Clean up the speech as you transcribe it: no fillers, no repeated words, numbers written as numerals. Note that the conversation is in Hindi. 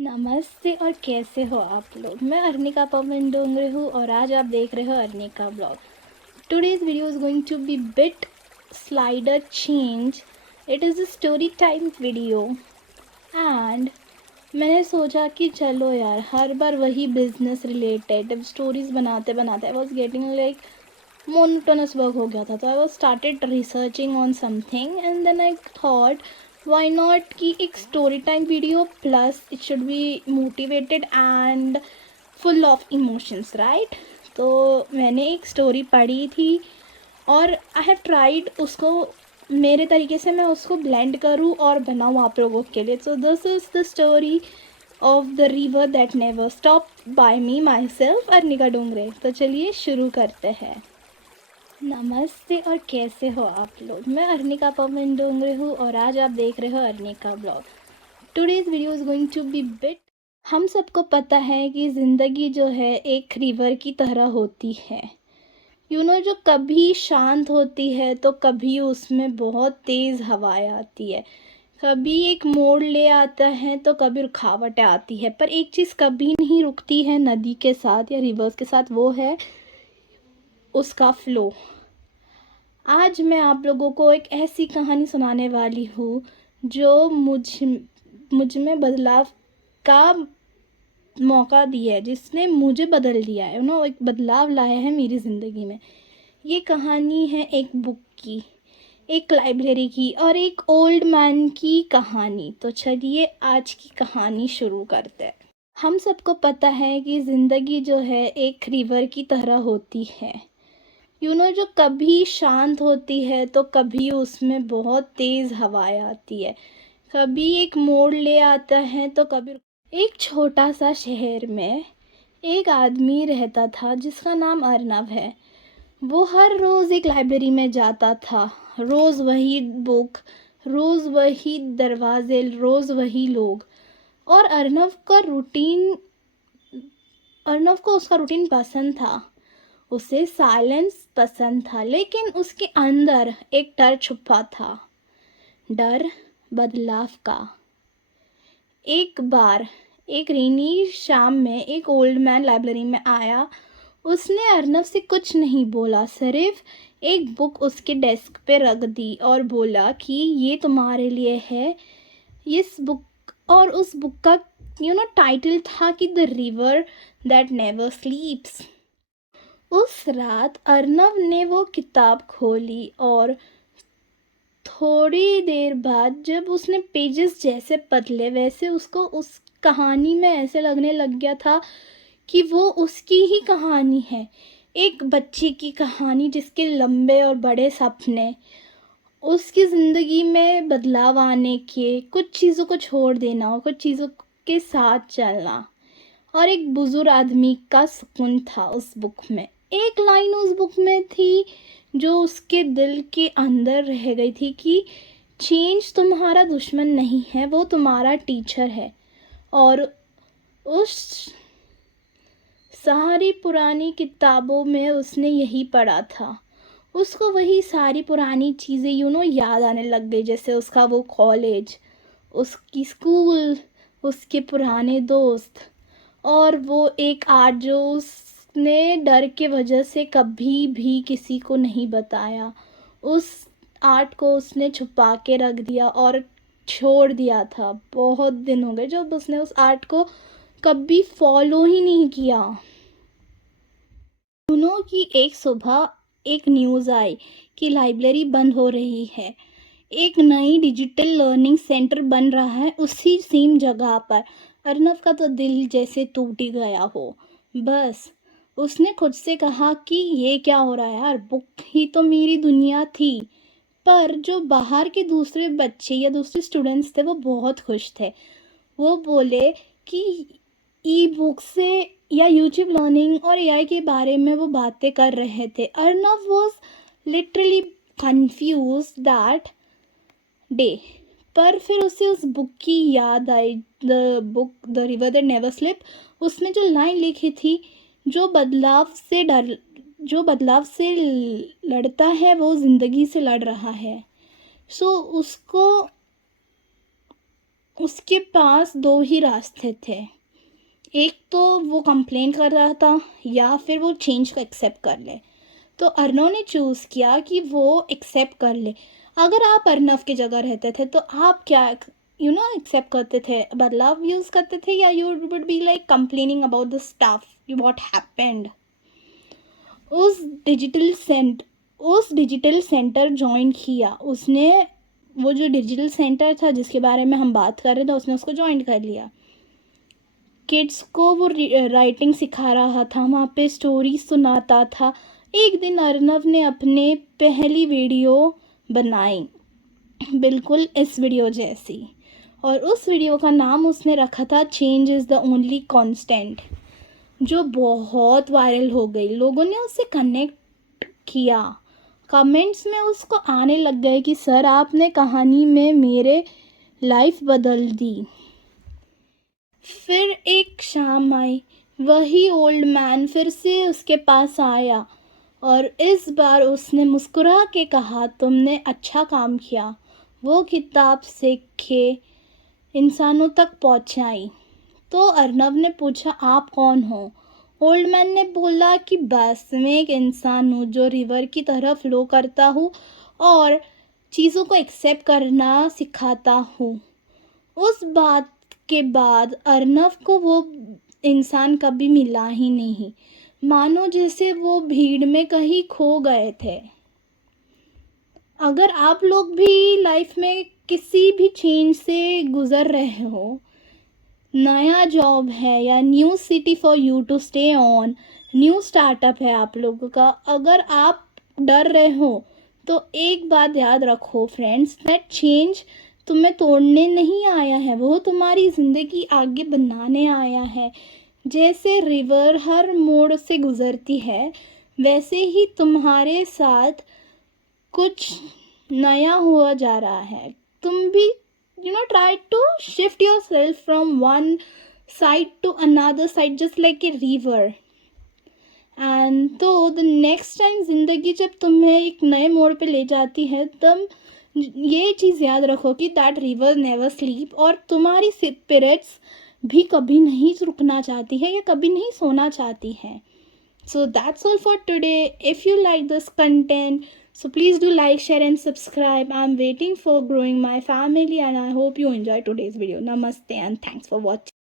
नमस्ते और कैसे हो आप लोग। मैं अर्निका पवन डोंगरे हूँ और आज आप देख रहे हो Arnika blog. Today's video is going to be bit slider change. It is a story time video and मैंने सोचा कि चलो यार, हर बार वही बिजनेस रिलेटेड स्टोरीज बनाते बनाते I was getting like monotonous work हो गया था। तो I was started researching on something and then I thought why not कि एक story time video plus it should be motivated and full of emotions, right. तो मैंने एक स्टोरी पढ़ी थी और आई हैव ट्राइड उसको मेरे तरीके से मैं उसको ब्लेंड करूँ और बनाऊँ आप लोगों के लिए। So this is the story of the river that never stop by me myself Arnika Dongre. तो चलिए शुरू करते हैं। नमस्ते और कैसे हो आप लोग। मैं अर्निका पवन डोंगरे हूँ और आज आप देख रहे हो Arnika blog. Today's video is going to be bit. हम सबको पता है कि ज़िंदगी जो है एक रिवर की तरह होती है। जो कभी शांत होती है तो कभी उसमें बहुत तेज़ हवाएं आती है, कभी एक मोड़ ले आता है तो कभी रुकावटें आती है, पर एक चीज़ कभी नहीं रुकती है नदी के साथ या रिवर्स के साथ, वो है उसका फ्लो। आज मैं आप लोगों को एक ऐसी कहानी सुनाने वाली हूँ जो मुझ में बदलाव का मौका दिया है, जिसने मुझे बदल दिया है, एक बदलाव लाया है मेरी ज़िंदगी में। ये कहानी है एक बुक की, एक लाइब्रेरी की और एक ओल्ड मैन की कहानी। तो चलिए आज की कहानी शुरू करते हैं। हम सबको पता है कि ज़िंदगी जो है एक रिवर की तरह होती है। जो कभी शांत होती है तो कभी उसमें बहुत तेज़ हवाएं आती है, कभी एक मोड़ ले आता है तो कभी। एक छोटा सा शहर में एक आदमी रहता था जिसका नाम अर्नव है। वो हर रोज़ एक लाइब्रेरी में जाता था। रोज़ वही बुक, रोज़ वही दरवाजे, रोज़ वही लोग। और अर्नव को उसका रूटीन पसंद था। उसे साइलेंस पसंद था, लेकिन उसके अंदर एक डर छुपा था, डर बदलाव का। एक बार एक रेनी शाम में एक ओल्ड मैन लाइब्रेरी में आया। उसने अर्नव से कुछ नहीं बोला, सिर्फ एक बुक उसके डेस्क पे रख दी और बोला कि ये तुम्हारे लिए है। इस बुक और उस बुक का टाइटल था कि द रिवर दैट नेवर स्लीप्स। उस रात अर्नव ने वो किताब खोली और थोड़ी देर बाद जब उसने पेजेस जैसे बदले, वैसे उसको उस कहानी में ऐसे लगने लग गया था कि वो उसकी ही कहानी है। एक बच्ची की कहानी जिसके लंबे और बड़े सपने, उसकी ज़िंदगी में बदलाव आने के, कुछ चीज़ों को छोड़ देना और कुछ चीज़ों के साथ चलना, और एक बुजुर्ग आदमी का सुकून था उस बुक में। एक लाइन उस बुक में थी जो उसके दिल के अंदर रह गई थी कि चेंज तुम्हारा दुश्मन नहीं है, वो तुम्हारा टीचर है। और उस सारी पुरानी किताबों में उसने यही पढ़ा था। उसको वही सारी पुरानी चीज़ें याद आने लग गई, जैसे उसका वो कॉलेज, उसकी स्कूल, उसके पुराने दोस्त, और वो एक आर्ट जो उसने डर के वजह से कभी भी किसी को नहीं बताया। उस आर्ट को उसने छुपा के रख दिया और छोड़ दिया था। बहुत दिन हो गए जब उसने उस आर्ट को कभी फॉलो ही नहीं किया। सुनो कि एक सुबह एक न्यूज़ आई कि लाइब्रेरी बंद हो रही है। एक नई डिजिटल लर्निंग सेंटर बन रहा है उसी सेम जगह पर। अर्नव का तो दिल जैसे टूट ही गया हो। बस उसने खुद से कहा कि ये क्या हो रहा है यार, बुक ही तो मेरी दुनिया थी। पर जो बाहर के दूसरे बच्चे या दूसरे स्टूडेंट्स थे वो बहुत खुश थे। वो बोले कि ई बुक से या यूट्यूब लर्निंग और एआई के बारे में वो बातें कर रहे थे। Arnav was literally confuse that day. पर फिर उसे उस बुक की याद आई, the book the river that never slip. उसमें जो लाइन लिखी थी, जो बदलाव से लड़ता है वो ज़िंदगी से लड़ रहा है। सो उसको उसके पास दो ही रास्ते थे, एक तो वो कंप्लेन कर रहा था या फिर वो चेंज को एक्सेप्ट कर ले। तो अर्नव ने चूज़ किया कि वो एक्सेप्ट कर ले। अगर आप अर्नव की जगह रहते थे तो आप क्या एक्सेप्ट करते थे, बदलाव यूज़ करते थे, या you would be like complaining about the stuff what happened. उस डिजिटल सेंटर ज्वाइन किया उसने। वो जो डिजिटल सेंटर था जिसके बारे में हम बात कर रहे थे, उसने उसको ज्वाइन कर लिया। किड्स को वो राइटिंग सिखा रहा था, वहाँ पे स्टोरी सुनाता था। एक दिन अर्नव ने अपने पहली वीडियो बनाई, बिल्कुल इस वीडियो जैसी, और उस वीडियो का नाम उसने रखा था change is the only constant, जो बहुत वायरल हो गई। लोगों ने उससे कनेक्ट किया, कमेंट्स में उसको आने लग गए कि सर आपने कहानी में मेरे लाइफ बदल दी। फिर एक शाम आई, वही ओल्ड मैन फिर से उसके पास आया और इस बार उसने मुस्कुरा के कहा तुमने अच्छा काम किया। वो किताब सीख के इंसानों तक पहुंचाई। तो अर्नव ने पूछा आप कौन हो? ओल्ड मैन ने बोला कि बस मैं एक इंसान हूँ जो रिवर की तरह फ्लो करता हूँ और चीज़ों को एक्सेप्ट करना सिखाता हूँ। उस बात के बाद अर्नव को वो इंसान कभी मिला ही नहीं, मानो जैसे वो भीड़ में कहीं खो गए थे। अगर आप लोग भी लाइफ में किसी भी चेंज से गुज़र रहे हो, नया जॉब है या new city for you to stay on, new startup है आप लोगों का, अगर आप डर रहे हो तो एक बात याद रखो फ्रेंड्स, दैट चेंज तुम्हें तोड़ने नहीं आया है, वो तुम्हारी ज़िंदगी आगे बनाने आया है। जैसे रिवर हर मोड़ से गुज़रती है, वैसे ही तुम्हारे साथ कुछ नया हुआ जा रहा है। तुम भी try to shift yourself from one side to another side just like a river, and तो the next time ज़िंदगी जब तुम्हें एक नए मोड़ पे ले जाती है, तब ये चीज़ याद रखो कि दैट रिवर नेवर स्लीप, और तुम्हारी स्पिरिट्स भी कभी नहीं रुकना चाहती है या कभी नहीं सोना चाहती है। So that's all for today. If you like this content, so please do like, share and subscribe. I'm waiting for growing my family and I hope you enjoy today's video. Namaste and thanks for watching.